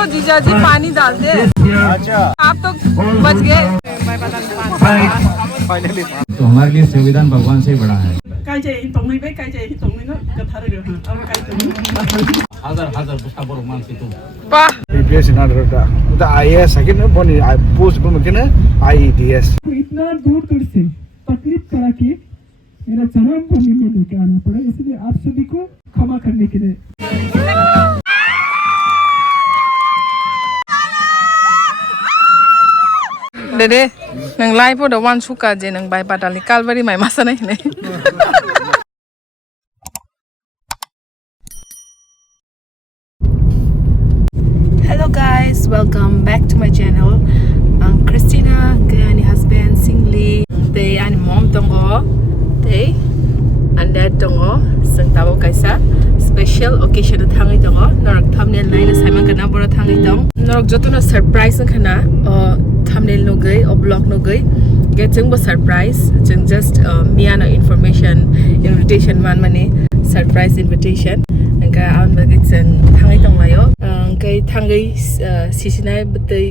तो जीजा जी पानी डाल दे। अच्छा आप तो बच गए। फाइनली तो हमारे लिए संविधान भगवान से बड़ा है। हजार पुस्ता बरु मान्छे tu. IPS नाडरटा उता IAS सकिन बनी पोस्ट बमकिन IEDS इतना दूर दूर से तकलीफ करा के मेरा जन्मभूमि में लेके आना पड़ा, इसलिए आप सभी को क्षमा करने के लिए। Dede, nang lai po da wan suka je nang bai patali kalbari mai masa nai ne. Hello guys, welcome back to my channel. I'm Christina, gani husband Singli. They and mom tongo. They and dad tongo. Sang tabo kaisa special occasion thangi tongo. Norak thumbnail nai na Simon kana bora thangi tong. Norak joto na surprise kana thumbnail no gay or blog no gay. Get jeng bo surprise. Jeng just miana information invitation man mani surprise invitation. Angka awan bagit jeng thangi tong layo. Kay thangai sisinai betai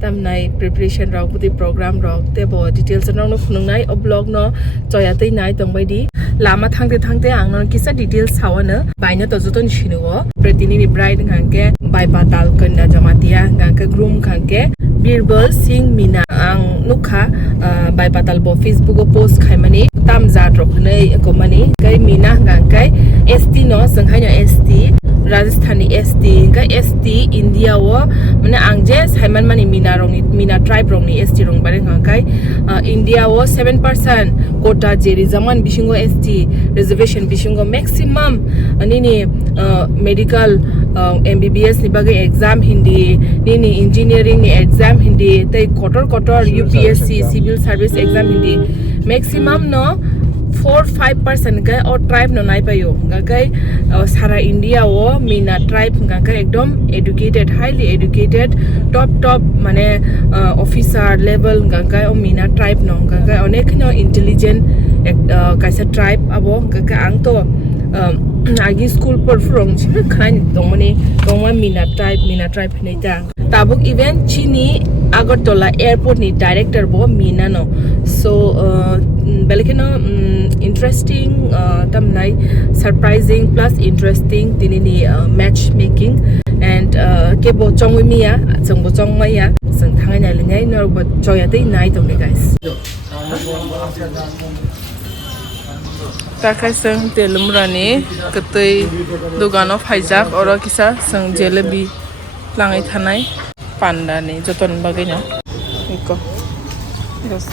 tamnai preparation rok betai program rok tebo details rok no phunungnai o blog no choyatai nai tongbai di lama thangte ang no kisa details hawana baina to joton shinuo pretini ni bride ngangke bai batal kanda jamatia ngangke groom khangke Birbal Singh Mina ang nukha bai batal bo Facebook o post khaimani tam jat rok nei komani kai Mina ngangkai ST no sanghai no ST Rajasthani ST ka ST India wo mane angje Simon mani Mina tribe rong ni ST rong bare ngangkai India wo 7% quota jeri zaman bishingo ST reservation bishingo maximum ani ni medical MBBS ni bagai exam hindi ni engineering ni exam hindi tai kotor UPSC civil service exam hindi maximum no 4-5% ka or tribe no nai payo ngakai sara India wo Mina tribe ngakai ekdom educated highly educated top mane officer level ngakai o Mina tribe no ngakai onek no intelligent kaisa tribe abo ngakai ang to agi school por from chime khain tongmani tongma Mina tribe nei ta tabuk event chini Agartala airport ni director bo Mina no so belekino interesting tamnai surprising plus interesting tinini matchmaking and kebo chongmia chongbo chongmaya sang thangai nai lengai nor bo choyatei nai tongni guys takai sang telumrani ketei dogano phaijak oro kisa sang jelebi langai thanai panda ni joton bagai no iko dos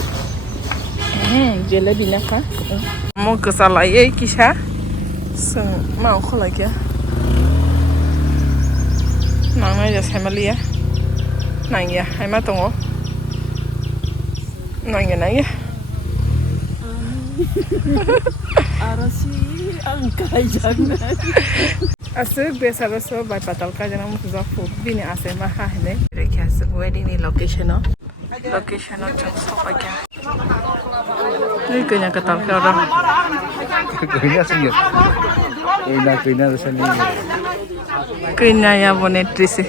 jelebi na ka mo kesalai ei kisha sang mau kholai kya nangai ja family ya nang ya ai ma tongo nang ya Arasi angkai jangan. Asuk besar so bai patal ka jana mu za fu bini ase ma ha ne rekha se wedding ni location no chak so pa kya ni kanya ka tal ka ra kena singe kena rasani kanya ya bonetri se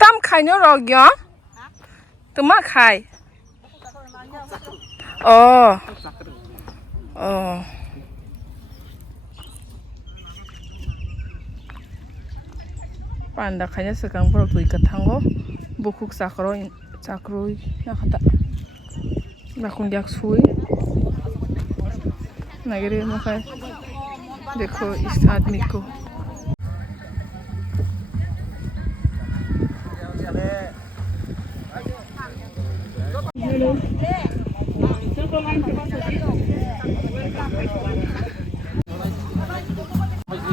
tam khai no ro gyo tuma khai oh panda khanya sekang borok tui kathango bukuk sakroi na khata bakung yak sui nagere makai देखो इस आदमी को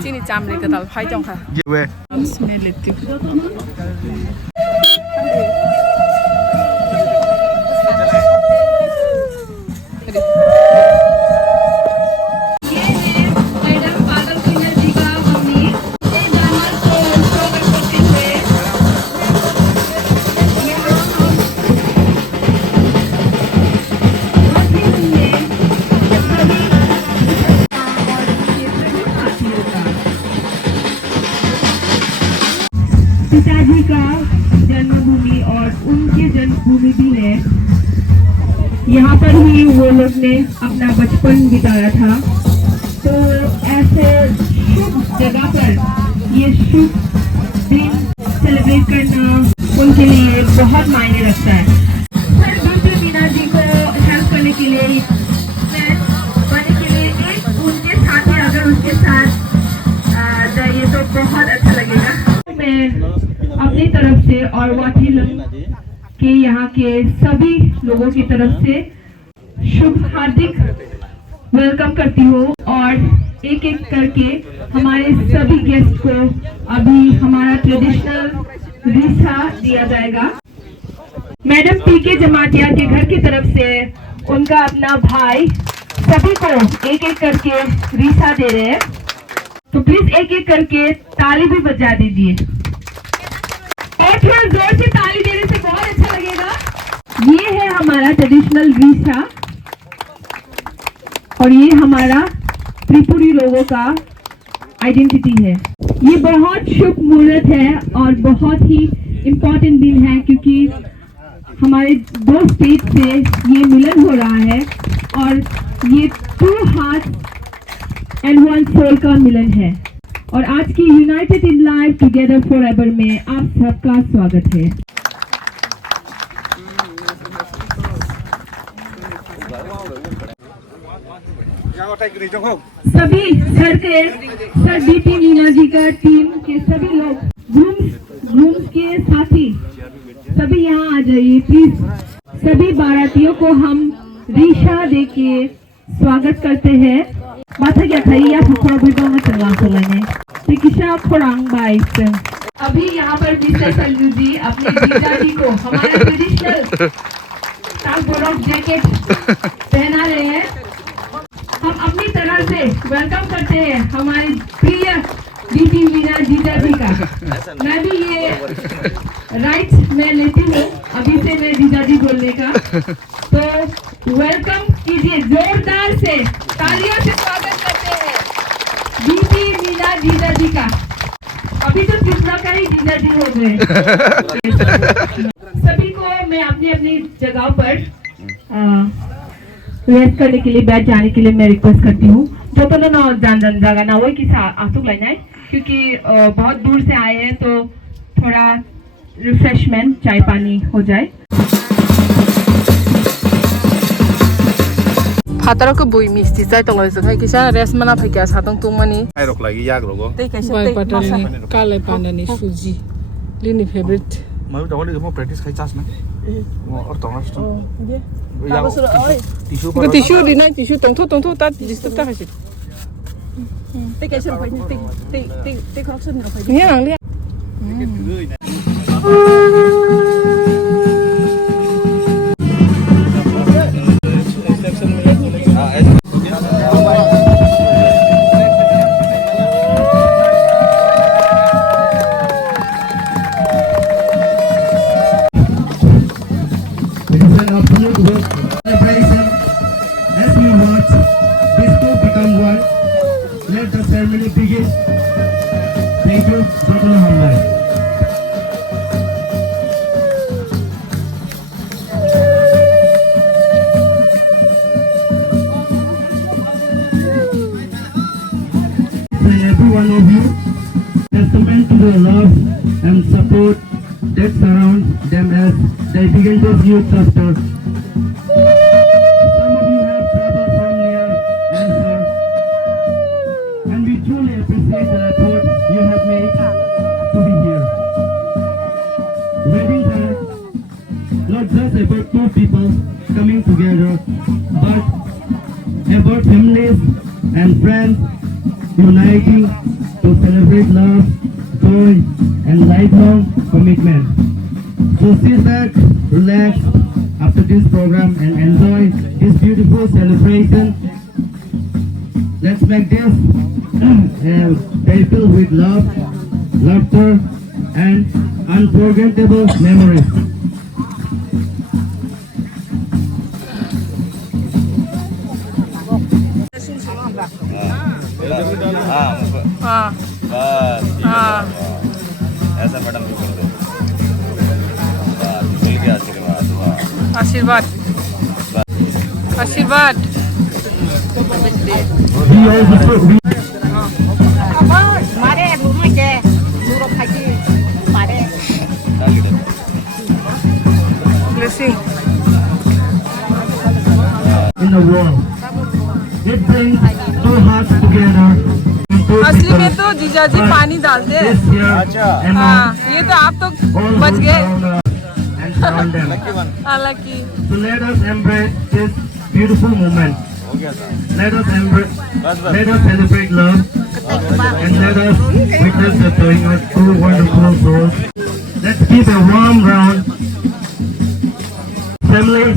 Sini camre ke tal phai chong kha. Giveaway. Smell it. पिता जी का जन्मभूमि और उनके जन्मभूमि भी है। यहाँ पर ही वो लोग ने अपना बचपन बिताया था। तो ऐसे शुभ जगह पर ये शुभ दिन सेलिब्रेट करना उनके लिए बहुत मायने रखता है। सर दूसरे मीना जी को हेल्प करने के लिए उनके साथ ही अगर उसके साथ जाइए तो बहुत अच्छा लगेगा। मैं अपनी तरफ से और वाथीलम के यहाँ के सभी लोगों की तरफ से शुभ हार्दिक वेलकम करती हूँ और एक एक करके हमारे सभी गेस्ट को अभी हमारा ट्रेडिशनल रीसा दिया जाएगा। मैडम पीके जमातिया के घर की तरफ से उनका अपना भाई सभी को एक एक करके रीसा दे रहे हैं, तो प्लीज एक एक करके ताली भी बजा दीजिए और थोड़ा जोर से ताली देने से बहुत अच्छा लगेगा। ये है हमारा ट्रेडिशनल रीसा और ये हमारा त्रिपुरी लोगों का आइडेंटिटी है। ये बहुत शुभ मुहूर्त है और बहुत ही इम्पोर्टेंट दिन है क्योंकि हमारे दो स्टेट से ये मिलन हो रहा है और ये 2 हार्ट एंड 1 सोल का मिलन है। और आज की United in life together forever में आप सबका स्वागत है। सभी सर बीपी मीना जी का टीम के सभी लोग ग्रूम्स के साथी सभी यहाँ आ जाइए प्लीज। सभी बारातियों को हम रीशा दे के स्वागत करते हैं। माथा क्या खाई या फुफा भी तो मत चला सोलने तिकिशा खोरांग बाई। अभी यहाँ पर मिस्टर सल्लू जी अपने जीजा जी को हमारा ट्रेडिशनल जैकेट पहना रहे हैं। हम अपनी तरह से वेलकम करते हैं हमारे प्रिय बीपी मीना जीजा जी का। मैं भी ये राइट्स मैं लेती हूँ अभी से मैं जीजा जी बोलने का, तो वेलकम कीजिए जोरदार से तालियों से स्वागत करते हैं बीपी मीना जीजा जी का। अभी तो कितना का ही जीजा जी हो गए। सभी को मैं अपनी अपनी जगह पर रेस्ट करने के लिए बैठ जाने के लिए मैं रिक्वेस्ट करती हूँ। जो तो ना जान जगह ना वही किसी आंसू लेना है क्योंकि बहुत दूर से आए हैं तो थोड़ा रिफ्रेशमेंट चाय पानी हो जाए। फातर को बुई मिस्टी चाय तो लगे है किसा रेस्ट मना फैकिया सातों तुम मनी ai rok lagi yak rogo वाई पटल काले पानी सूजी लिनी favourite mau tahu ni mau practice kai chas na mau or tong as tisu 그 티슈 리나 티슈 동토 다 디스트다 하시 그냥 리 As we watch these two become one, let the ceremony begin. Thank you, Brother Muhammad. And every one of you, testament to the love and support that surrounds them as they begin this new chapter. Not just about two people coming together, but about families and friends uniting to celebrate love, joy, and lifelong commitment. So sit back, relax after this program and enjoy this beautiful celebration. Let's make this day filled with love, laughter, and unforgettable memories. हाँ बस ऐसा madam भी कर दो। आशीर्वाद आशीर्वाद blessing. in the world. It brings two hearts together. असली में तो जीजा जी पानी डालते हैं। This year, हाँ, ये तो आप तो all बच who गए। found us and found them. हालांकि So let us embrace this beautiful moment. Let us celebrate love, and let us witness the joy of two wonderful souls. Let's give a warm round. Family,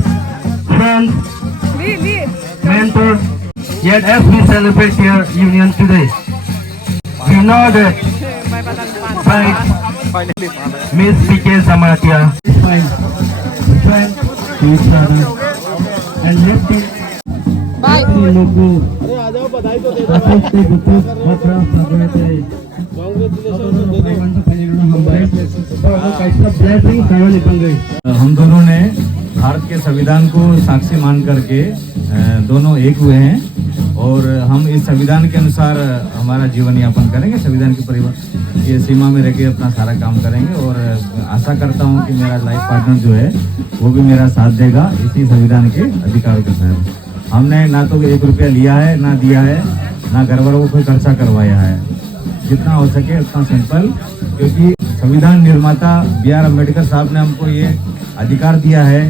friends, mentor. Yet as we celebrate their union today, we know that fight Miss PK Samatia find strength to each other and lifting logo. हम दोनों ने भारत के संविधान को साक्षी मान करके दोनों एक हुए हैं और हम इस संविधान के अनुसार हमारा जीवन यापन करेंगे। संविधान की परिवार ये सीमा में रह के अपना सारा काम करेंगे और आशा करता हूं कि मेरा लाइफ पार्टनर जो है वो भी मेरा साथ देगा इसी संविधान के अधिकारों के तहत। हमने ना तो 1 रुपया लिया है, ना दिया है, ना घर वालों को कोई खर्चा करवाया है। जितना हो सके उतना सिंपल, क्योंकि संविधान निर्माता B.R. अम्बेडकर साहब ने हमको ये अधिकार दिया है,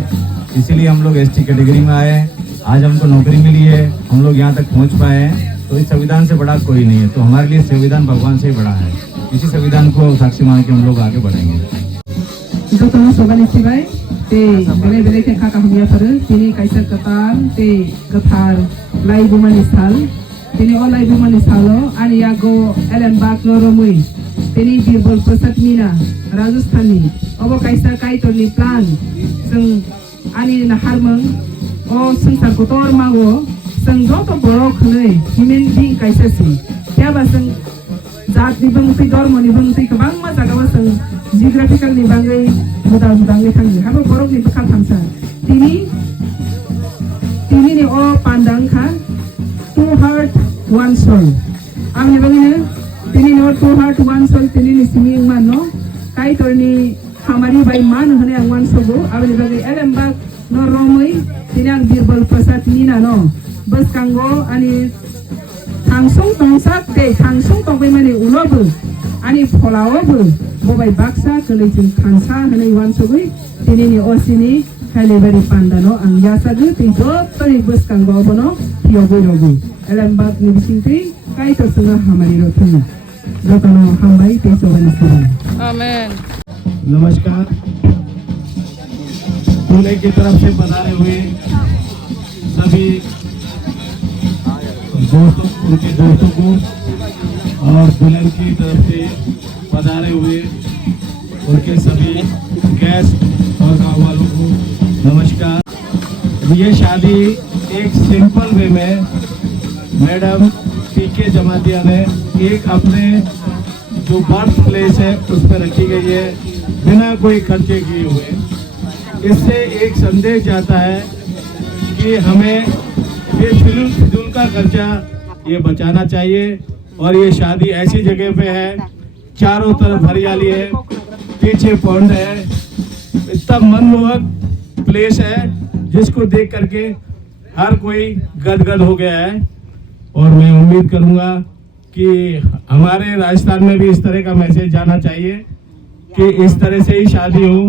इसीलिए हम लोग ST कैटेगरी में आए हैं। आज हमको नौकरी मिली है, हम लोग यहाँ तक पहुँच पाए हैं, तो इस संविधान से बड़ा कोई नहीं है। तो हमारे लिए संविधान भगवान से ही बड़ा है। इसी संविधान को साक्षी मान के हम लोग आगे बढ़ेंगे। बेले के खाका हुआ पर तिनी कैसा कतार ते कथार लाई बुमन स्थल तिनी ओ लाई बुमन स्थलो आणि यागो एलन बाग नोरमुई तिनी बीरबल प्रसाद मीना राजस्थानी अब कैसा काई तोरनी प्लान जों आणि हारमंग ओ संसार को तोर मागो जों जतो बरो खनै ह्यूमन बीइंग कैसा सी त्याबा जों जात नि बंगसै धर्म नि बंगसै गोबां मा जागाबा जों जियोग्राफिकल नि बागै मुदा-मुदाङै थाङो हाबो बरफनि बखाल थांसा तिनी नि ओ पान्दांखा 2 heart 1 soul आंनि बागैनो तिनी नि 2 heart 1 soul तिनी नि सिमिं मानो काई तोरनि खामारि बाय मान होने आं 1 soul आंनि बागै एलेमबाग न रमै तिनी आं बीरबल प्रसाद मीना न बसकांगो अनि थांसं तंसाक ते थांसं तंबै माने उलबो अनि फलावबो बबाय बाक्सा कलेजों थांसा होनै वानसगै तिनिनि असिनि खाइलेबारि पान्दानो आं यासागो दै जतरै बसकांगोबनो थियगैरगो एलेमबाग नि बिसिंथै काइतसंगा हामारि रथुनो जतनो हामबाय तेसोबानि सिबाय आमेन। नमस्कार। पुणे की तरफ से पधारे हुए सभी दोस्तों, उनके दोस्तों को और दुल्हन की तरफ से पधारे हुए उनके सभी गेस्ट और गाँव वालों को नमस्कार। ये शादी एक सिंपल वे में मैडम PK जमातिया ने एक अपने जो बर्थ प्लेस है उस पर रखी गई है, बिना कोई खर्चे किए हुए। इससे एक संदेश जाता है कि हमें फिजूल का खर्चा ये बचाना चाहिए। और ये शादी ऐसी जगह पे है, चारों तरफ हरियाली है, पीछे पौंड है, इतना मनमोहक प्लेस है जिसको देख करके हर कोई गदगद हो गया है। और मैं उम्मीद करूंगा कि हमारे राजस्थान में भी इस तरह का मैसेज जाना चाहिए कि इस तरह से ही शादी हो,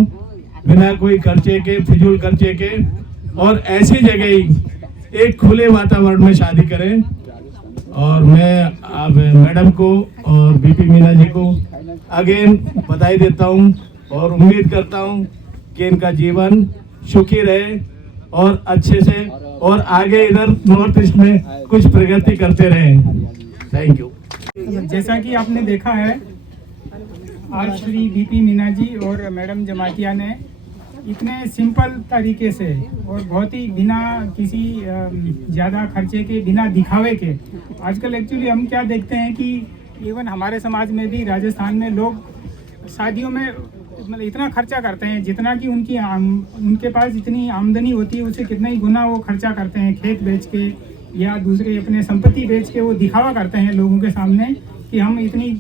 बिना कोई खर्चे के, फिजूल खर्चे के, और ऐसी जगह ही एक खुले वातावरण में शादी करें। और मैं अब मैडम को और BP मीना जी को अगेन बधाई देता हूं और उम्मीद करता हूं कि इनका जीवन सुखी रहे और अच्छे से और आगे इधर नॉर्थ ईस्ट में कुछ प्रगति करते रहें। Thank you. जैसा कि आपने देखा है, आज श्री BP मीना जी और मैडम जमातिया ने इतने सिंपल तरीके से और बहुत ही बिना किसी ज़्यादा खर्चे के, बिना दिखावे के, आजकल एक्चुअली हम क्या देखते हैं कि इवन हमारे समाज में भी, राजस्थान में लोग शादियों में मतलब इतना खर्चा करते हैं जितना कि उनके पास जितनी आमदनी होती है उससे कितना ही गुना वो खर्चा करते हैं, खेत बेच के या दूसरे अपने संपत्ति बेच के वो दिखावा करते हैं लोगों के सामने कि हम इतनी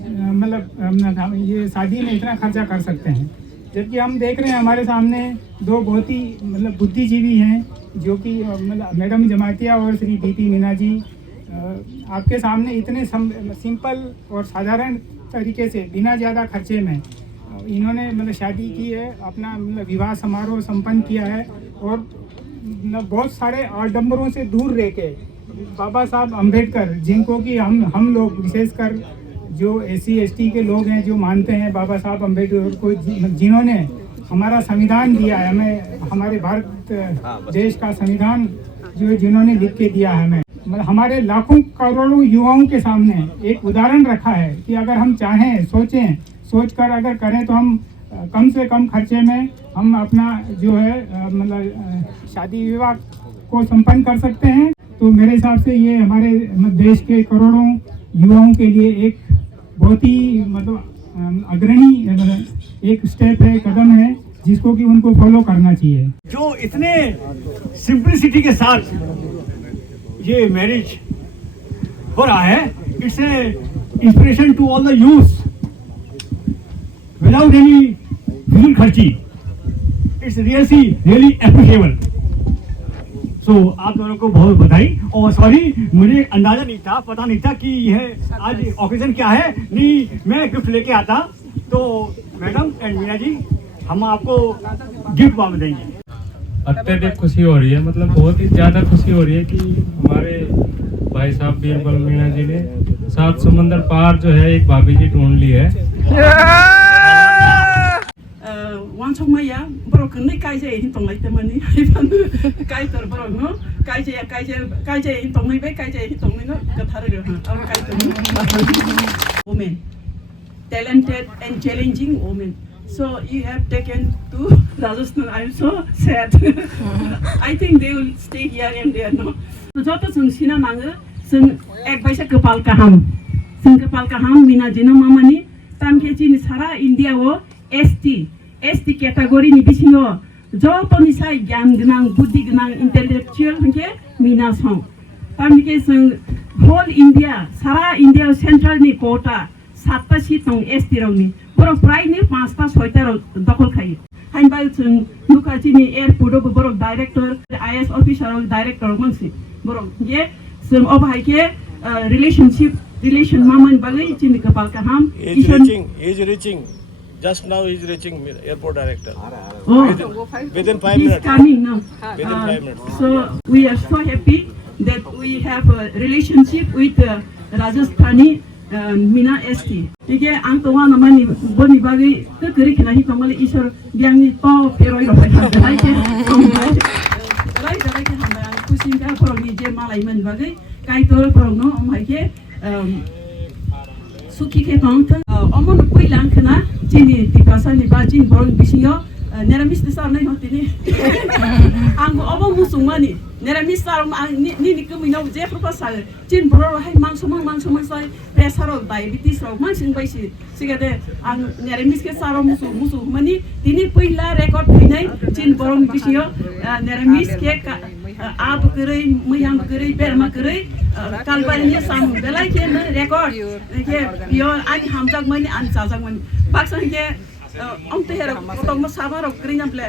मतलब ये शादी में इतना खर्चा कर सकते हैं। जबकि हम देख रहे हैं हमारे सामने दो बहुत ही मतलब बुद्धिजीवी हैं जो कि मतलब मैडम जमातिया और श्री बीपी मीना जी आपके सामने इतने सिंपल और साधारण तरीके से बिना ज़्यादा खर्चे में इन्होंने मतलब शादी की है, अपना मतलब विवाह समारोह संपन्न किया है और मतलब बहुत सारे आडंबरों से दूर रह के बाबा साहब अम्बेडकर जिनको कि हम लोग विशेषकर जो SC ST के लोग हैं जो मानते हैं बाबा साहब अम्बेडकर को जिन्होंने हमारा संविधान दिया है हमें, हमारे भारत देश का संविधान जो है जिन्होंने लिख के दिया है हमें, मतलब हमारे लाखों करोड़ों युवाओं के सामने एक उदाहरण रखा है कि अगर हम चाहें सोचकर अगर करें तो हम कम से कम खर्चे में हम अपना जो है मतलब शादी विवाह को संपन्न कर सकते हैं। तो मेरे हिसाब से ये हमारे देश के करोड़ों युवाओं के लिए एक बहुत ही मतलब अग्रणी एक स्टेप है, कदम है जिसको कि उनको फॉलो करना चाहिए। जो इतने सिंपलिसिटी के साथ ये मैरिज हो रहा है, it's a inspiration to all the youth without any फिजूल खर्ची। It's really appreciable. सो आप दोनों को बहुत बधाई। और सॉरी, मुझे अंदाजा नहीं था, पता नहीं था कि यह आज ओकेजन क्या है, नहीं मैं गिफ्ट लेके आता तो मैडम एंड मीना जी हम आपको गिफ्ट में देंगे। अत्यधिक खुशी हो रही है, मतलब बहुत ही ज़्यादा खुशी हो रही है कि हमारे भाई साहब बीरबल मीणा जी ने 7 समंदर पार जो है एक भाभी जी ढूंढ ली है। वानसंगमाया बर'खौनो गायजायै हिनतंनाय तारमाने गायतर बर'नो गायजायै हिनतंनाय बे गायजायै हिनतंनायनो गथारो women, talented and challenging women. So you have taken to Rajasthan. I'm so sad. I think they will stay here and there. No. जब जों सिना मांगो जों एक बाइसा कपाल काहाम मीना जिनो मामानि तामके जिनि सारा इंडिया वो ST कैटेगरी नि बिसिङो जपनि साइ ज्ञान गोनां बुद्धि गोनां इंटेलेक्चुअल हंके मीना सं तामके जों होल इंडिया सारा इंडिया सेंट्रल नि कोटा 7टा सीट दं ST रावनि बरफ प्राय नि 5टा 6टा दखल खायो हाइबा जों नुकाजिनि एयरपोर्टआव बरफ डाइरेक्टर IAS अफिसार डाइरेक्टर मानसि बरफ ये जों अबहायके रिलेशन मामन बागै जिनि कपाल काहाम Is reaching. Just now he is reaching airport director. Within 5 minutes. Coming now. Within 5 minutes. So we are so happy that we have a relationship with Rajasthani Meena ST. Ike ang tawa naman ni boni bagay to kiri kinahi tamal isor biang ni to pero iro pa like right hamra kusin ka porong ni je malai man bagay kai tor porong no amhaike suki ke tong amon koi lang khana chini tikasa ni ba jin borong bisiyo neramis de sar nai hotini ang abo musumani neramis sar ni kumino je proposal jin borong hai mangsomang sai pressure of diabetes ro mangsing baisi sigade ang neramis ke sar musu mani tini पहिला record thainai jin borong bisiyo neramis ke आप करे मैयाम करे बेरमा करे कालबारिनि साम बेलाय के record के यो आनि हमजाक मनि आनि जाजाक मनि बाक्सा के अंत हेर तंग साबार क्रिना प्ले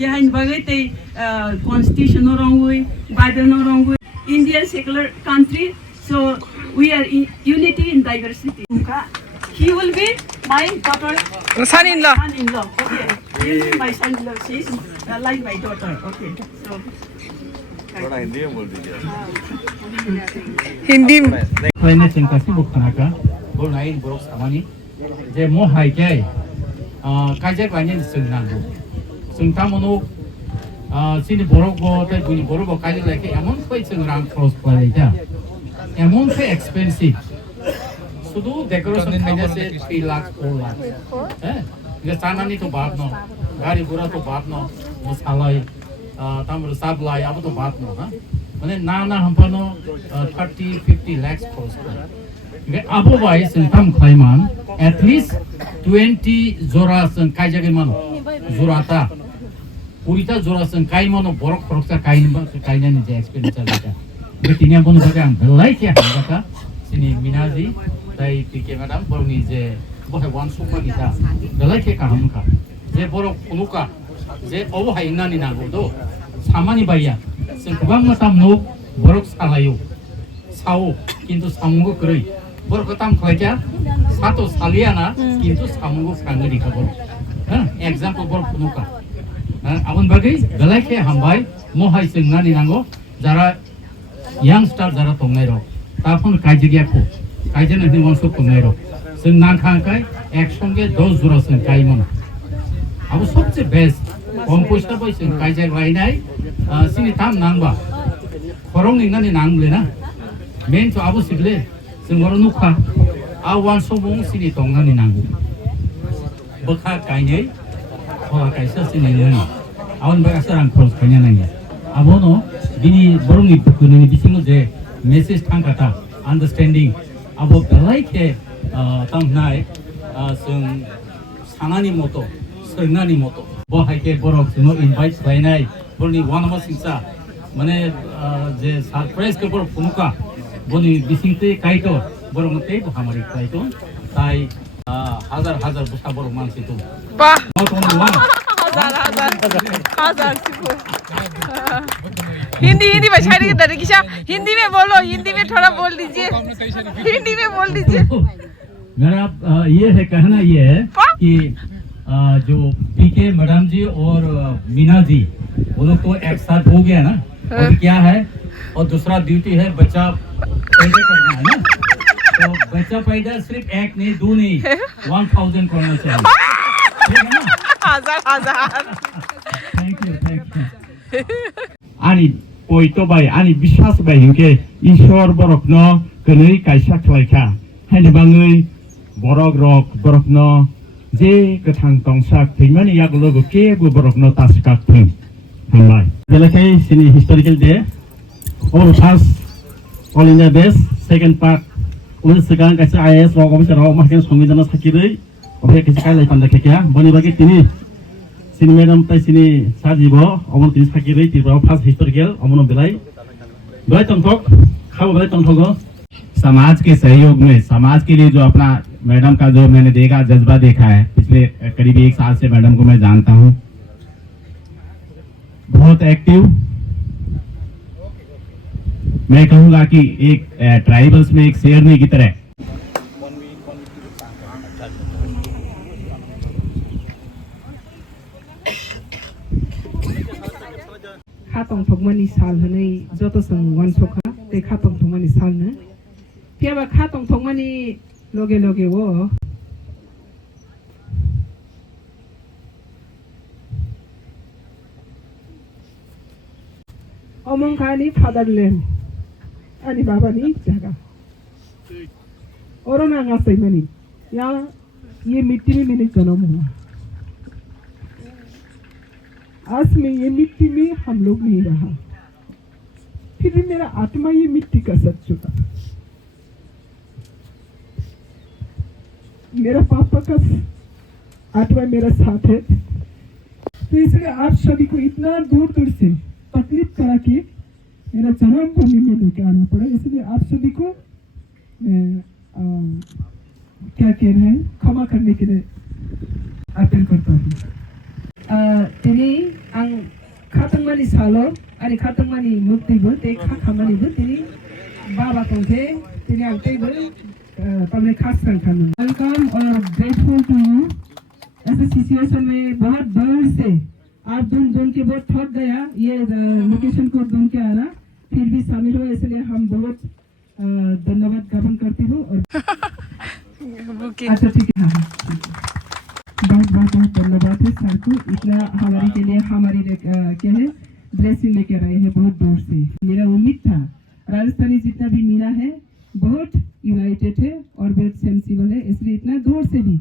ये हाइन बगै ते कॉन्स्टिट्यूशन रंगुई बाइबल नो रंगुई Indian secular country so we are in unity in diversity he will be my daughter son-in-law. Okay, he will be my son-in-law. She is like my daughter. Okay, so थोड़ा हिंदी में बोल दीजिए। हिंदी में Kayaknya singkasi bukan apa, bol lain borok sama ni. Je mau hai kaya, kaje banyak senang. Senang monu, sini borok bo, tapi bunyi borok bo kaje lagi. Emon kau senang cross pada aja. Emon kau expensive. শুধু decoration খাইছে 3 লাখ 4 লাখ হ্যাঁ ये साना नहीं तो बात ना गाड़ी घोड़ा तो बात ना मसाला तामर साबलाई अब तो बात ना हां माने ना हम पर 30-50 lakh cost abo bai sengtam khaiman at least 20 jora seng kaijage mano jorata 20 jora seng kai mano borok boroksa kaina ni je experience leka betinya bono baga ang belai ke hangaka sini minaji tai pike madam borni je bohe wan sukma kita belai ke kahamka je borok unuka je obo haina ni nago do samani baiya seng kubang matam no borok salayo sao kintu samungo krei borok tam khaja sato saliana kintu samungo sangri kabor example borok unuka abon bagai belai ke hambai mohai sengna ni nago jara youngster jara tongnai ro tapon kaijigya ko kaijana ni wonso tongnai ro seng nang khangkai eksange 10 jora seng kaimon abo sobche best komposta bai seng kaijak lainai sini tam nangba khorong ningna ni nangle na main to abo sigle seng woro nukha a wonso bong sini tongna ni nangu bakha kainai hola kaisa sini ni awon ba asarang cross kanya nanya abono bini borong ni bisingo je message thangkata understanding abo belai ke tamnai sung sanani moto sernani moto bo haike borok sino invite lainai borni one of singsa mane je surprise ke borok punuka boni bisingte kaito borong te bo hamari kaito tai হাজার বুসা বড় মানছি তো वाह not only one हजार सिपो हिंदी में शायरी की तरीका हिंदी में बोलो हिंदी में थोड़ा बोल दीजिए हिंदी में बोल दीजिए मेरा ये है कहना ये है कि जो पीके मैडम जी और मीना जी वो लोग तो एक साथ हो गया ना और क्या है और दूसरा ड्यूटी है बच्चा पैदा करना है ना तो बच्चा पैदा सिर्फ एक नहीं दो नहीं 1000 करना चाहिए ठीक है ना हजार thank you ani poito bai ani biswas bai hinke ishor borokno könui kaisa khlaika haini bangui borokno je kathang tongsak thimani yagulo ke bu borokno taskak thing hambai belakai sini historical day all first all in the best second part un sekarang kaisa IAS rok officer rok mahken songidana sakirei obe kaisa kai lai panda kekya boni bagi tini sini madam तै सिनी साजीबो अमन तिस फाकिरै तिब्राव fast historical अमन बेलाई तंथक खाओ बेलाई तंथगो समाज के सहयोग में समाज के लिए जो अपना मैडम का जो मैंने देखा जज्बा देखा है पिछले करीब 1 साल से मैडम को मैं जानता हूँ बहुत एक्टिव मैं कहूँगा कि एक ट्राइबल्स में एक शेरनी की तरह खातong thokmani sal hanai joto sang wan sokha te खातong thokmani sal na piaba खातong thokmani loge wo omong khani fatherland ani baba ni jaga orona ngasai mani ya ये मिट्टी में मैंने जन्म हुआ आज मैं ये मिट्टी में हम लोग नहीं रहा फिर भी मेरा आत्मा ये मिट्टी का सच चुका मेरा पापा का आत्मा मेरा साथ है तो इसलिए आप सभी को इतना दूर दूर से तकलीफ करा के मेरा जन्म भूमि में लेके आना पड़ा इसलिए आप सभी को क्या कह रहे हैं क्षमा करने के लिए अपील करता हूँ तिनी आं खातंगमानि सालो आनि खातंगमानि मुक्तिबो ते खाखामानिबो तिनी बाबा तंथे तिनी आं तेबो तमने खासरं खानो वेलकम और ग्रेटफुल टू यू ऐसे सिचुएशन में बहुत दूर से आप ढूंढ के बहुत थक गया ये लोकेशन को ढूंढ के आना फिर भी शामिल हुए इसलिए हम बहुत धन्यवाद ज्ञापन करती हूँ और अच्छा ठीक है बहुत धन्यवाद है सर को इतना हमारे के लिए हमारी क्या है ब्लेसिंग लेकर आए हैं बहुत दूर से मेरा उम्मीद था राजस्थानी जितना भी मीरा है बहुत यूनाइटेड है और बहुत सेंसिबल है इसलिए इतना दूर से भी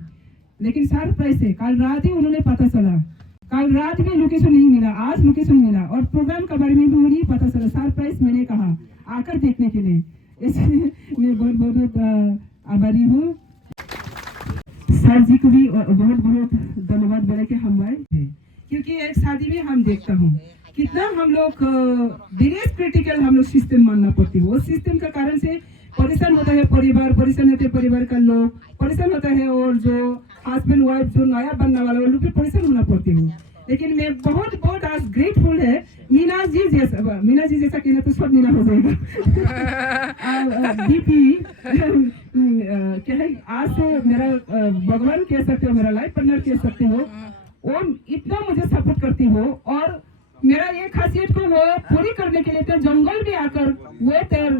लेकिन सरप्राइज है कल रात ही उन्होंने पता चला कल रात में लोकेशन नहीं मिला आज लोकेशन मिला और प्रोग्राम के बारे में भी मुझे पता चला सरप्राइज मैंने कहा आकर देखने के लिए इसलिए मैं बहुत बहुत आभारी हूँ। सर जी को भी बहुत बहुत धन्यवाद बोले कि हम आए थे, क्योंकि एक शादी में हम देखता हूँ कितना हम लोग बिगेस्ट क्रिटिकल हम लोग सिस्टम मानना पड़ती है। वो सिस्टम का कारण से परेशान होता है परिवार, परेशान होते परिवार का लोग परेशान होता है, और जो हस्बैंड वाइफ जो नया बनने वाला वो लोग भी परेशान होना पड़ती है। लेकिन मैं बहुत बहुत आज ग्रेटफुल है मीना जी जैसा कहना तो सब मीना हो जाएगा। दीपी क्या है, आज से मेरा भगवान कह सकते हो, मेरा लाइफ पार्टनर कह सकते हो, और इतना मुझे सपोर्ट करती हो, और मेरा ये खासियत को वो पूरी करने के लिए तो जंगल में आकर वो तैयार।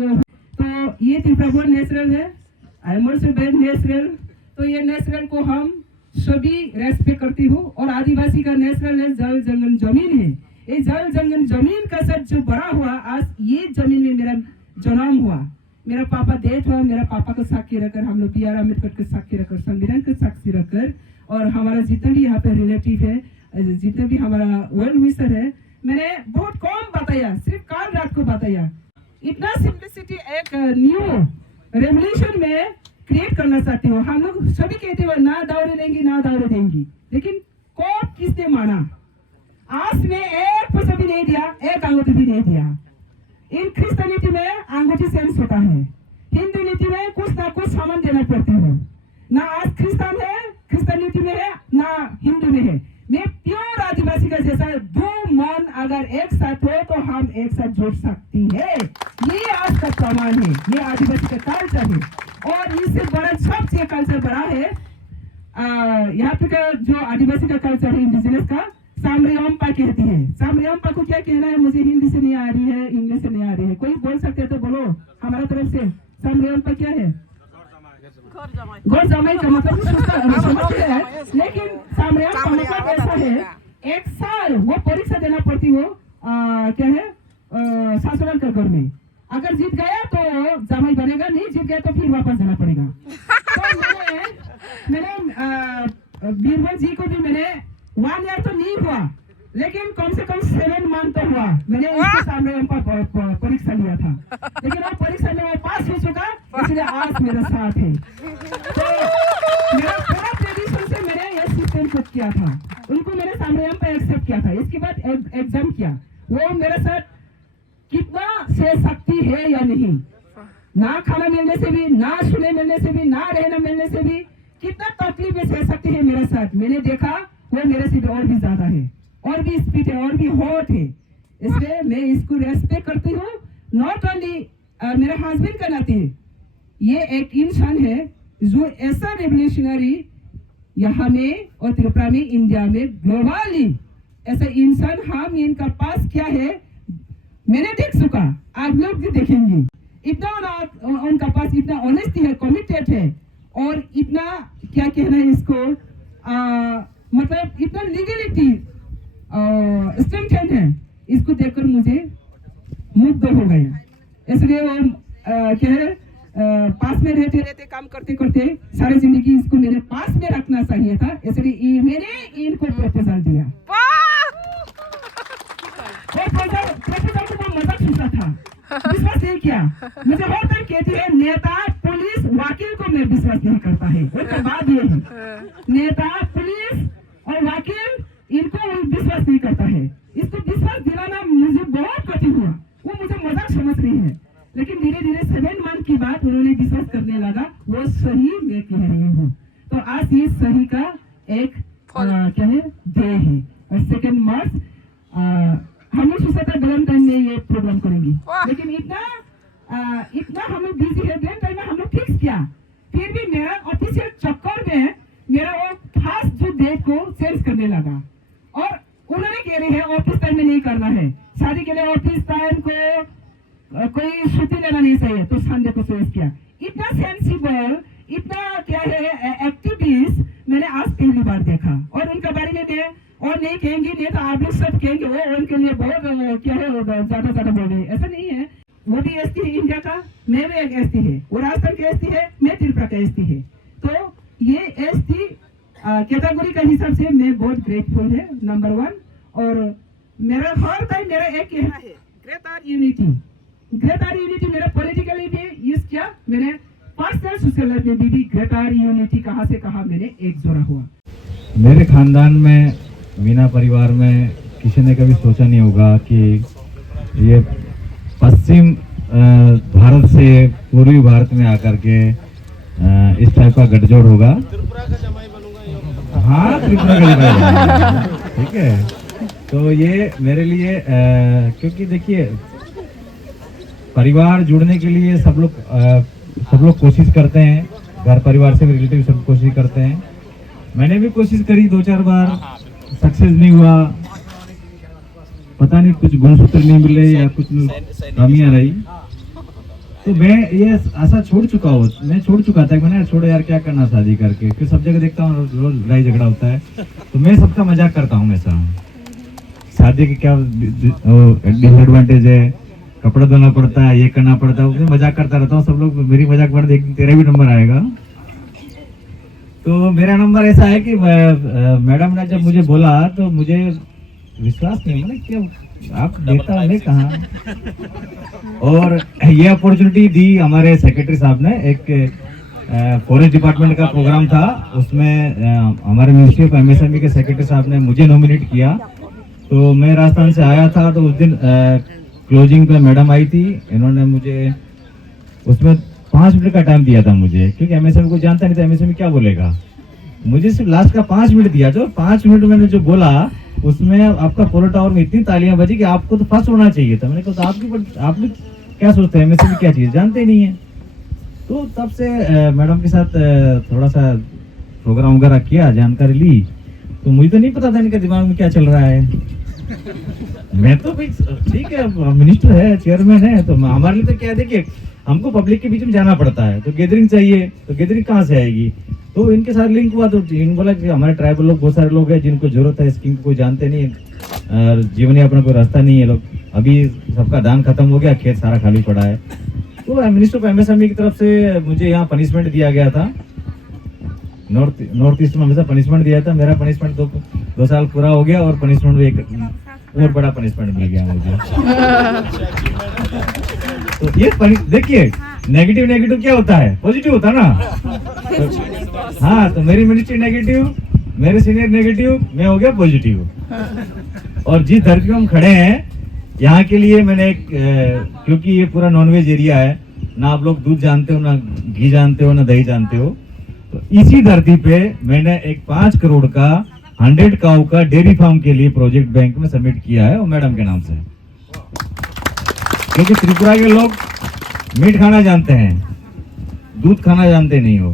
तो ये त्रिपुरा नेचुरल है, I am also very natural. तो ये नेचुरल को हम सभी रेस्पेक्ट करती हूँ, और आदिवासी का नेचुरल है जल जंगल जमीन है। ये जल जंगल जमीन का सच जो बड़ा हुआ, आज ये जमीन में मेरा जन्म हुआ, मेरा पापा डेथ हुआ, मेरा पापा को साक्षी रखकर हम लोग बी आर अम्बेडकर को साक्षी रखकर, संविधान को साक्षी रखकर, और हमारा जितना भी यहाँ पे रिलेटिव है, जितना भी हमारा वेल विशर है, मैंने बहुत कम बताया, सिर्फ कल रात को बताया। इतना सिंपलिसिटी एक न्यू रेवोल्यूशन में क्रिएट करना चाहती हो। हम लोग सभी कहते हो ना दौरे देंगी ना दौरे देंगी, लेकिन कौन किसने माना? आज में एक पैसा भी नहीं दिया, एक अंगूठी भी नहीं दिया। इन क्रिश्चियनिटी में अंगूठी सेंस होता है, हिंदू नीति में कुछ ना कुछ सामान देना पड़ती है। ना आज क्रिश्चियन है, क्रिश्चियनिटी में है, ना हिंदू में है। मैं प्योर आदिवासी का जैसा दो मन अगर एक साथ हो तो हम एक साथ जुड़ सकती है। ये आज का प्रमाण है, ये आदिवासी का कल्चर है, और इससे बड़ा सबसे कल्चर बड़ा है यहाँ पे का जो आदिवासी का कल्चर है, इंडिजिनस का, सामरियम्पा कहती है। सामरियम्पा को क्या कहना है, मुझे हिंदी से नहीं आ रही है, इंग्लिश से नहीं आ रही है, कोई बोल सकते हैं तो बोलो हमारा तरफ से। सामरियम्पा क्या है? घर जमाई का मतलब समझते हैं, लेकिन सामरियम्पा मतलब ऐसा है, एक साल वो परीक्षा देना पड़ती हो, क्या है, ससुराल के घर में। अगर जीत गया तो जमाई बनेगा, नहीं जीत गया तो फिर वापस जाना पड़ेगा। तो मैंने बीरबल जी को भी मैंने 1 ईयर तो नहीं हुआ, लेकिन कम से कम 7 मंथ तो हुआ। मैंने इसके सामने परीक्षा लिया था, लेकिन वो परीक्षा में वो पास हो चुका, इसलिए आज मेरे साथ है। तो मेरा पूरा ट्रेडिशन से मैंने ये सिस्टम को किया था, उनको मैंने सामने एक्सेप्ट किया था। इसके बाद एग्जाम किया, वो मेरे साथ कितना से सकती है या नहीं, ना खाना मिलने से भी, ना सुने मिलने से भी, ना रहना मिलने से भी, कितना तकलीफ में सह सकती है मेरे साथ। मैंने देखा वो मेरे से और भी ज्यादा है, और भी स्पीड है, और भी हॉट है, इसलिए मैं इसको रेस्पेक्ट करती हूँ। नॉट ओनली मेरे हस्बैंड का नाते, ये एक इंसान है जो ऐसा रेवोल्यूशनरी यहाँ में और त्रिपुरा में, इंडिया में, ग्लोबली ऐसा इंसान हम इनका पास क्या है मैंने देख चुका, आप लोग भी देखेंगे। इतना उनका पास इतना ऑनेस्टी है, कमिटेड है, और इतना क्या कहना है इसको, मतलब इतना लीगलिटी स्ट्रेंथ है, इसको देखकर मुझे मुग्ध हो गया। इसलिए वो क्या है, पास में रहते रहते काम करते करते सारी जिंदगी इसको मेरे पास में रखना चाहिए था, इसलिए मैंने इनको प्रपोजल दिया। प्रपोजल को मजाक सोचा था, विश्वास नहीं किया। मुझे हर टाइम कहती है नेता पुलिस वकील को मैं विश्वास नहीं करता है, उसके बाद ये है नेता पुलिस और वकील, इनको विश्वास नहीं करता है। इसको विश्वास दिलाना मुझे बहुत कठिन हुआ, वो मुझे मजाक समझ रही है, लेकिन धीरे धीरे 7 मंथ की बात उन्होंने विश्वास करने लगा, वो सही मैं कह रही हूँ। तो आज ये सही का एक क्या है डे है, और 2 मार्च हम लोग सोचा वैलेंटाइन में ये प्रोग्राम करेंगे, लेकिन इतना हम लोग बिजी है, वैलेंटाइन में हम लोग फिक्स किया, फिर भी मेरा ऑफिशियल चक्कर में मेरा वो खास जो डेट को चेंज करने लगा, और उन्होंने कह रही है ऑफिस टाइम में नहीं करना है, शादी के लिए ऑफिस टाइम को कोई छुट्टी लेना नहीं चाहिए, तो संडे को चेंज किया। इतना सेंसिबल, इतना क्या है एक्टिविस्ट मैंने आज पहली बार देखा, और उनके बारे में मैं और नहीं कहेंगे, नहीं तो आप लोग सब कहेंगे वो उनके लिए बहुत क्या है ज्यादा बोल रहे हैं, ऐसा नहीं है। वो भी एसटी है इंडिया का, मैं भी एक एसटी है, वो राजस्थान का एसटी है, मैं त्रिपुरा का एसटी है। तो ये एसटी कैटेगरी का हिसाब से मैं बहुत ग्रेटफुल है, नंबर 1। और मेरा हर टाइम मेरा एक कहना है, ग्रेटर यूनिटी मेरा पॉलिटिकली भी मिस किया। मैंने पर्सनल सोशल लाइफ में भी ग्रेटर यूनिटी कहाँ से कहाँ मैंने एक जोड़ा हुआ। मेरे खानदान में, मीना परिवार में किसी ने कभी सोचा नहीं होगा कि ये पश्चिम भारत से पूर्वी भारत में आकर के इस टाइप का गठजोड़ होगा। हाँ, त्रिपुरा का जमाई, ठीक है। तो ये मेरे लिए क्योंकि देखिए परिवार जुड़ने के लिए सब लोग कोशिश करते हैं, घर परिवार से भी रिलेटिव सब कोशिश करते हैं। मैंने भी कोशिश करी 2-4 बार, सक्सेस नहीं हुआ, पता नहीं कुछ गुणसूत्र नहीं मिले या कुछ कमियां रही। तो मैं ये आशा छोड़ चुका हूँ, मैं छोड़ चुका था। मैंने छोड़ो यार, क्या करना शादी करके, क्योंकि सब जगह देखता हूँ रोज लड़ाई झगड़ा होता है। तो मैं सबका मजाक करता हूँ हमेशा, शादी के क्या डिसएडवांटेज है, कपड़ा धोना पड़ता है, ये करना पड़ता है, उसमें मजाक करता रहता हूँ। सब लोग मेरी मजाक बढ़, एक दिन तेरा भी नंबर आएगा। तो मेरा नंबर ऐसा है कि मैडम ने जब मुझे बोला तो मुझे विश्वास नहीं, मैंने क्या आप देता है कहाँ। और ये अपॉर्चुनिटी दी हमारे सेक्रेटरी साहब ने। एक फॉरेस्ट डिपार्टमेंट का प्रोग्राम था, उसमें हमारे मिनिस्ट्री ऑफ एमएसएमई के सेक्रेटरी साहब ने मुझे नॉमिनेट किया। तो मैं राजस्थान से आया था, तो उस दिन क्लोजिंग पे मैडम आई थी, इन्होंने मुझे उसमें 5 मिनट का टाइम दिया था मुझे, क्योंकि एमएसएमई को जानता नहीं था एमएसएमई क्या बोलेगा। मुझे सिर्फ लास्ट का 5 मिनट दिया। जो 5 मिनट मैंने जो बोला उसमें आपका पोलो टावर में इतनी तालियां बजी कि आपको तो फर्स्ट होना चाहिए था। मैंने कहा तो आप भी क्या सोचते हैं, एमएसएमई क्या चीज जानते नहीं है। तो तब से मैडम के साथ थोड़ा सा प्रोग्राम वगैरह किया, जानकारी ली। तो मुझे तो नहीं पता था इनके दिमाग में क्या चल रहा है। मैं तो भाई ठीक है, मिनिस्टर है, चेयरमैन है, तो हमारे लिए तो क्या है, देखिए हमको पब्लिक के बीच में जाना पड़ता है, तो गैदरिंग चाहिए, तो गैदरिंग कहाँ से आएगी। तो इनके साथ लिंक हुआ, तो इन बोला कि हमारे ट्राइबल लोग बहुत सारे लोग हैं जिनको जरूरत है स्कीम, कोई जानते नहीं है, जीवन यापन कोई रास्ता नहीं है। लोग अभी सबका दान खत्म हो गया, खेत सारा खाली पड़ा है। तो मिनिस्टर ऑफ एमएसएमई की तरफ से मुझे यहाँ पनिशमेंट दिया गया था। नॉर्थ ईस्ट में हमेशा पनिशमेंट दिया था। मेरा पनिशमेंट 2 साल पूरा हो गया, और पनिशमेंट भी एक और बड़ा पनिशमेंट मिल गया मुझे। तो ये देखिए, नेगेटिव क्या होता है, पॉजिटिव होता है ना। हाँ, तो मेरी मिनिस्ट्री नेगेटिव, मेरे सीनियर नेगेटिव, मैं हो गया पॉजिटिव। और जिस धरती में हम खड़े हैं यहाँ के लिए मैंने क्योंकि ये पूरा नॉनवेज एरिया है, ना आप लोग दूध जानते हो, ना घी जानते हो, ना दही जानते हो। तो इसी धरती पे मैंने एक 5 करोड़ का 100 काऊ का डेयरी फार्म के लिए प्रोजेक्ट बैंक में सबमिट किया है, और मैडम के नाम से। क्योंकि त्रिपुरा के लोग मीट खाना जानते हैं, दूध खाना जानते नहीं हो,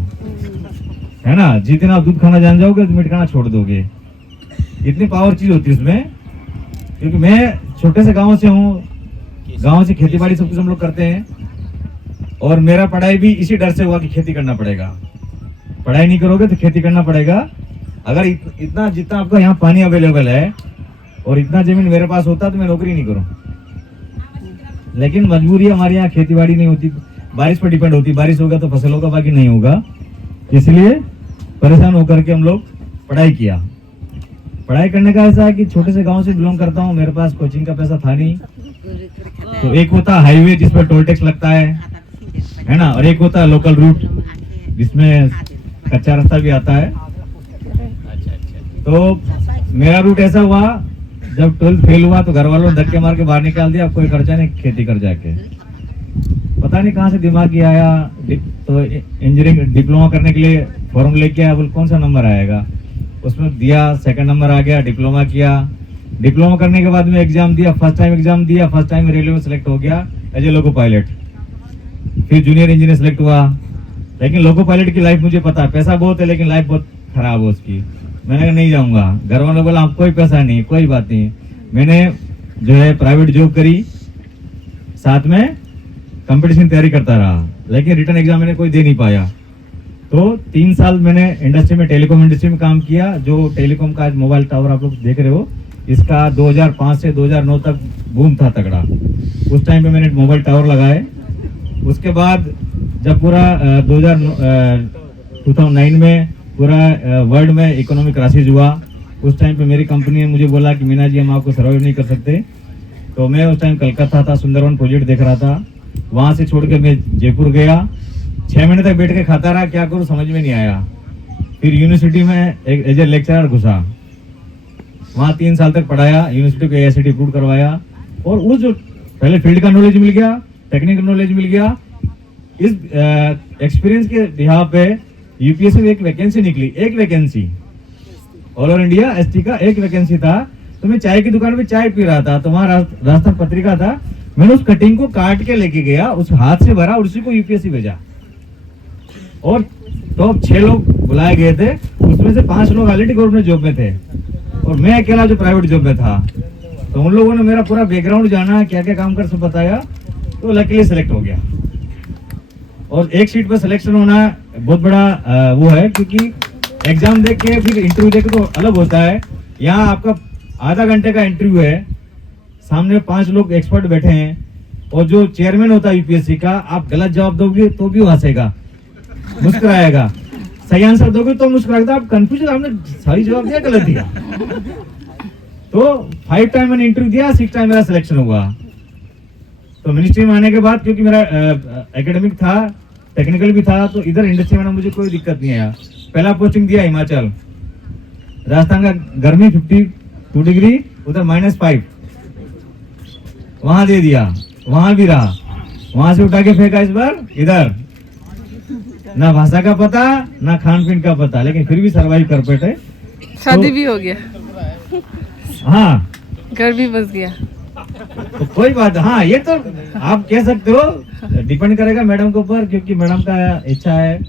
है ना। जिस दिन आप दूध खाना जान जाओगे तो मीट खाना छोड़ दोगे। इतनी पावर चीज होती है उसमें। क्योंकि मैं छोटे से गांव से हूँ, गांव से खेती बाड़ी सब कुछ हम लोग करते हैं, और मेरा पढ़ाई भी इसी डर से हुआ कि खेती करना पड़ेगा। पढ़ाई नहीं करोगे तो खेती करना पड़ेगा। अगर इतना जितना आपका यहाँ पानी अवेलेबल है और इतना जमीन मेरे पास होता तो मैं नौकरी नहीं करूँ। लेकिन मजबूरी हमारे यहाँ खेती बाड़ी नहीं होती, बारिश पर डिपेंड होती। बारिश होगा तो फसल होगा, बाकी नहीं होगा। इसलिए परेशान होकर के हम लोग पढ़ाई किया। पढ़ाई करने का ऐसा है कि छोटे से गांव से बिलोंग करता हूँ, मेरे पास कोचिंग का पैसा था नहीं। तो एक होता हाईवे जिस पर टोल टैक्स लगता है ना, और एक होता है लोकल रूट जिसमें कच्चा रास्ता भी आता है। तो मेरा रूट ऐसा हुआ, जब 12th फेल हुआ तो घर वालों ने धक्के मार के बाहर निकाल दिया। अब कोई खर्चा नहीं, खेती कर जाके। पता नहीं कहाँ से दिमाग ही आया, तो इंजीनियरिंग डिप्लोमा करने के लिए फॉर्म लेके आया। बोल कौन सा नंबर आएगा, उसमें दिया, 2nd नंबर आ गया। डिप्लोमा किया, डिप्लोमा करने के बाद में एग्जाम दिया, फर्स्ट टाइम एग्जाम दिया, फर्स्ट टाइम रेलवे में सिलेक्ट हो गया एज ए लोको पायलट। फिर जूनियर इंजीनियर सिलेक्ट हुआ। लेकिन लोको पायलट की लाइफ मुझे पता है, पैसा बहुत है लेकिन लाइफ बहुत खराब है उसकी। मैंने कहा नहीं जाऊंगा। घर वालों ने बोला आप कोई पैसा नहीं, कोई बात नहीं। मैंने जो है प्राइवेट जॉब करी, साथ में कंपटीशन तैयारी करता रहा, लेकिन रिटर्न एग्जाम मैंने कोई दे नहीं पाया। तो 3 साल मैंने इंडस्ट्री में, टेलीकॉम इंडस्ट्री में काम किया। जो टेलीकॉम का आज मोबाइल टावर आप लोग देख रहे हो, इसका 2005 से 2009 तक बूम था तगड़ा। उस टाइम पे मैंने मोबाइल टावर लगाए। उसके बाद जब पूरा 2009 में पूरा वर्ल्ड में इकोनॉमिक क्राइसिस हुआ, उस टाइम पे मेरी कंपनी ने मुझे बोला कि मीना जी हम आपको सर्वाइव नहीं कर सकते। तो मैं उस टाइम कलकत्ता था, सुंदरवन प्रोजेक्ट देख रहा था। वहां से छोड़ के मैं जयपुर गया। 6 महीने तक बैठ के खाता रहा, क्या करूं समझ में नहीं आया। फिर यूनिवर्सिटी में एज ए लेक्चरर घुसा, वहाँ 3 साल तक पढ़ाया, यूनिवर्सिटी को AICTE अप्रूव करवाया, और वो जो पहले फील्ड का नॉलेज मिल गया, टेक्निकल नॉलेज मिल गया। इस एक्सपीरियंस के बिहाफ पे यूपीएससी में एक वैकेंसी निकली, एक vacancy all over India ST का एक वैकेंसी था। तो मैं चाय की दुकान पे चाय पी रहा था, तो वहाँ राजस्थान पत्रिका था, मैंने उस कटिंग को काट के लेके गया, उस हाथ से भरा और उसी को यूपीएससी भेजा। और तो 6 लोग बुलाए गए थे, उसमें से 5 लोग ऑलरेडी गवर्नमेंट जॉब में थे और मैं अकेला जो प्राइवेट जॉब में था। तो उन लोगों ने मेरा पूरा बैकग्राउंड जाना, क्या क्या काम कर सब बताया, तो लकीली सिलेक्ट हो गया। और एक सीट पर सिलेक्शन होना बहुत बड़ा वो है, क्योंकि एग्जाम देख के फिर इंटरव्यू देख के तो अलग होता है। यहाँ आपका आधा घंटे का इंटरव्यू है, सामने 5 लोग एक्सपर्ट बैठे हैं, और जो चेयरमैन होता है यूपीएससी का, आप गलत जवाब दोगे तो भी हंसेगा, मुस्कुराएगा, सही आंसर दोगे तो मुस्कुराएगा। आप कंफ्यूज, आपने सही जवाब दिया गलत दिया। तो 5 टाइम मैंने इंटरव्यू दिया, 6 टाइम मेरा सिलेक्शन हुआ। तो मिनिस्ट्री में आने के बाद, क्योंकि मेरा एकेडमिक था, टेक्निकल भी था, तो इधर इंडस्ट्री में मुझे कोई दिक्कत नहीं आया। पहला पोस्टिंग दिया हिमाचल, राजस्थान का गर्मी 52 डिग्री, उधर -5, वहां दे दिया, वहां भी रहा, वहां से उठा के फेंका इस बार इधर। ना भाषा का पता, ना खान पीन का पता, लेकिन फिर भी सरवाइव कर बैठे। शादी भी हो गया, हाँ, घर भी बस गया। तो कोई बात, हाँ, ये तो आप कह सकते हो, डिपेंड करेगा मैडम के ऊपर, क्योंकि मैडम का इच्छा है